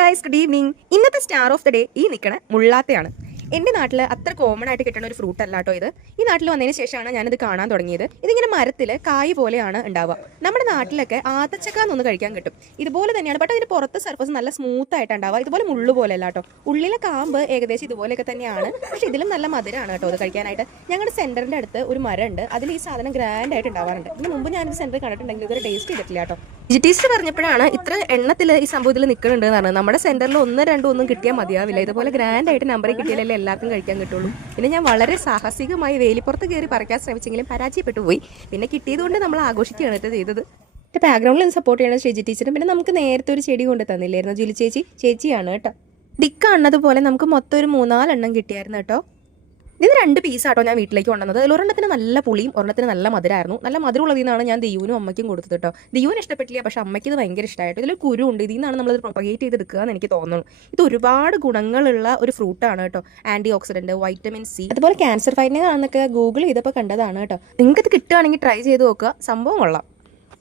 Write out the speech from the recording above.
Guys, good evening. ഇന്നത്തെ star of the day ഈ നിൽക്കണ മുള്ളാത്തയാണ്. എൻ്റെ നാട്ടിൽ അത്ര കോമൺ ആയിട്ട് കിട്ടുന്ന ഒരു ഫ്രൂട്ട് അല്ല കേട്ടോ ഇത്. ഈ നാട്ടിൽ വന്നതിന് ശേഷമാണ് ഞാനിത് കാണാൻ തുടങ്ങിയത്. ഇതിങ്ങനെ മരത്തിൽ കായ് പോലെയാണ് ഉണ്ടാവുക. നമ്മുടെ നാട്ടിലൊക്കെ ആത്തച്ചക്ക എന്നൊന്ന് കഴിക്കാൻ കിട്ടും. ഇതുപോലെ തന്നെയാണ്, ബട്ട് അതിന് പുറത്ത് സർഫസ് നല്ല സ്മൂത്ത് ആയിട്ട് ഉണ്ടാവുക. ഇതുപോലെ മുള്ളു പോലെ അല്ല കേട്ടോ. ഉള്ളിലെ കാമ്പ് ഏകദേശം ഇതുപോലെയൊക്കെ തന്നെയാണ്, പക്ഷേ ഇതിലും നല്ല മധുരമാണ് കേട്ടോ ഇത് കഴിക്കാനായിട്ട്. ഞങ്ങളുടെ സെൻറ്ററിൻ്റെ അടുത്ത് ഒരു മരം ഉണ്ട്, അതിൽ ഈ സാധനം ഗ്രാൻഡ് ആയിട്ട് ഉണ്ടാവാറുണ്ട്. ഇതിന് മുമ്പ് ഞാനിത് സെൻറ്ററിൽ കണ്ടിട്ടുണ്ടെങ്കിൽ ഇതൊരു ടേസ്റ്റ് ചെയ്തിട്ടില്ല കേട്ടോ. വെജിറ്റീസ് പറഞ്ഞപ്പോഴാണ് ഇത്ര എണ്ണത്തിൽ ഈ സംഭവത്തിൽ നിൽക്കുന്നുണ്ട് എന്ന് പറഞ്ഞത്. നമ്മുടെ സെൻറ്ററിൽ ഒന്ന് രണ്ടും ഒന്നും കിട്ടിയാൽ മതിയാവില്ല. ഇതുപോലെ ഗ്രാൻഡ് ആയിട്ട് നമ്പറിൽ കിട്ടിയാലല്ലേ എല്ലാവർക്കും കഴിക്കാൻ കിട്ടുള്ളൂ. പിന്നെ ഞാൻ വളരെ സാഹസികമായി വേലിപ്പുറത്ത് കയറി പറിക്കാൻ ശ്രമിച്ചെങ്കിലും പരാജയപ്പെട്ടു പോയി. പിന്നെ കിട്ടിയതുകൊണ്ട് നമ്മൾ ആഘോഷിക്കുകയാണ് കേട്ടോ ചെയ്തത്. എൻ്റെ ബാക്ക്ഗ്രൗണ്ടിൽ നിന്ന് സപ്പോർട്ട് ചെയ്യണത് ഷെജി ടീച്ചറും. പിന്നെ നമുക്ക് നേരത്തെ ഒരു ചെടി കൊണ്ട് തന്നില്ലായിരുന്നു, ജുലി ചേച്ചിയാണ് കേട്ടോ. ഡിക്കാണതുപോലെ നമുക്ക് മൊത്തം ഒരു 3-4 എണ്ണം കിട്ടിയായിരുന്നു കേട്ടോ. ഇത് 2 പീസാട്ടോ ഞാൻ വീട്ടിലേക്ക് കൊണ്ടുവന്നത്. ഒരെണ്ണത്തിന് നല്ല പുളിയും ഒരെണ്ണത്തിന് നല്ല മധുരമായിരുന്നു. നല്ല മധുരമുള്ളതിൽ നിന്നാണ് ഞാൻ ദിയുവിനും അമ്മയ്ക്കും കൊടുത്തത് കേട്ടോ. ദിയുവിന് ഇഷ്ടപ്പെട്ടില്ല, പക്ഷേ അമ്മയ്ക്ക് ഇത് ഭയങ്കര ഇഷ്ടമായിട്ട്. ഇതിൽ കുരു ഉണ്ട്, ഇതിൽ നിന്നാണ് നമ്മളിത് പ്രൊപ്പഗേറ്റ് ചെയ്തെടുക്കുക എന്ന് എനിക്ക് തോന്നുന്നു. ഇത് ഒരുപാട് ഗുണങ്ങളുള്ള ഒരു ഫ്രൂട്ടാണ് കേട്ടോ. ആൻറ്റി ഓക്സിഡൻറ്റ്, വൈറ്റമിൻ സി, അതുപോലെ ക്യാൻസർ ഫൈറ്റിനെ ആണെന്നൊക്കെ ഗൂഗിൾ ചെയ്തപ്പോൾ കണ്ടതാണ് കേട്ടോ. നിങ്ങൾക്ക് ഇത് കിട്ടുകയാണെങ്കിൽ ട്രൈ ചെയ്ത് നോക്കുക, സംഭവം കൊള്ളാം.